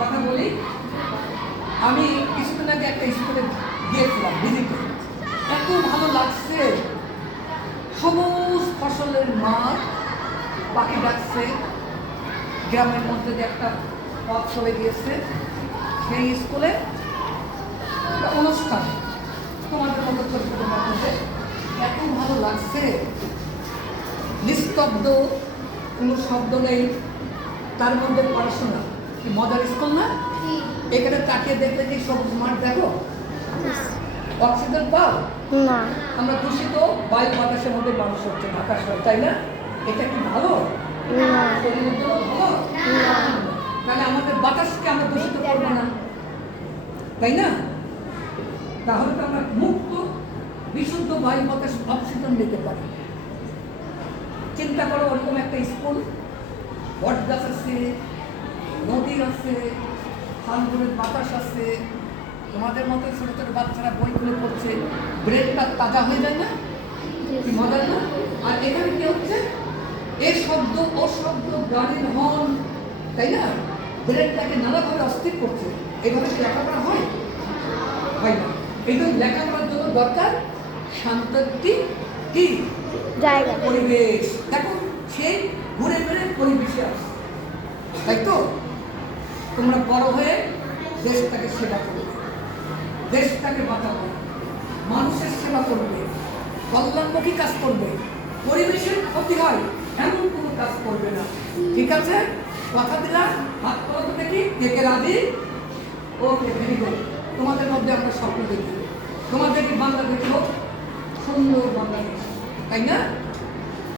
কথা বলি। আমি কিছুদিন আগে একটা স্কুলে গিয়েছিলাম ভিজিটে, এত ভালো লাগছে। সবুজ ফসলের মাঠ, পাখি ডাকছে, গ্রামের মধ্যে যে একটা পথ চলে গিয়েছে। সেই স্কুলে একটা অনুষ্ঠান তোমাদের মতো ছোট ছোট মধ্যে এত ভালো লাগছে। নিস্তব্ধ, কোনো শব্দ নেই, তার মধ্যে পড়াশোনা। কি মজার স্কুল না? এখানে তাকিয়ে দেখলে কি সবুজ মাঠ দেখো? অক্সিজেন পাও না, আমরা দূষিত বায়ু বাতাসের মধ্যে মানুষ হচ্ছে, আকাশ হয়, তাই না? এটা কি ভালো? শরীরের জন্য ভালো? তাহলে আমাদের বাতাসকে আমরা দূষিত করবো না, তাই না? তাহলে তো আমরা মুক্ত বিশুদ্ধ বায়ু বাতাস অক্সিজেন নিতে পারি। চিন্তা করো, ওরকম একটা স্কুল, বট গাছ আছে, নদী আছে, ফাল্গুনের বাতাস আছে, তোমাদের মতো ছোট ছোট বাচ্চারা বই খুলে পড়ছে, ব্রেনটা তাজা হয়ে যায় না? কি মজার না? আর এখানে কি হচ্ছে? এ শব্দ ও শব্দ, গাড়ির হর্ন, তাই না? ব্রেনটাকে নানাভাবে অস্থির করছে। এইভাবে কি লেখাপড়া হয়? হয় না। এই জন্য লেখাপড়ার জন্য দরকার শান্ত একটি কি জায়গা। পরিবেশ। দেখো সেই ঘুরে ফিরে পরিবেশে আসে, তাই তো? তোমরা বড় হয়ে দেশটাকে সেবা করবে, দেশটাকে বাঁচাবে, মানুষের সেবা করবে, কল্যাণমুখী কাজ করবে, পরিবেশের ক্ষতি হয় এমন কোনো কাজ করবে না। ঠিক আছে? কথা দিলাম। হাত তোলা দেখি কে কে রাজি? ওকে, ভেরি গুড। তোমাদের মধ্যে আমরা স্বপ্ন দেখি, তোমাদের কি বাংলাদেশ হোক, সুন্দর বাংলাদেশ, তাই না?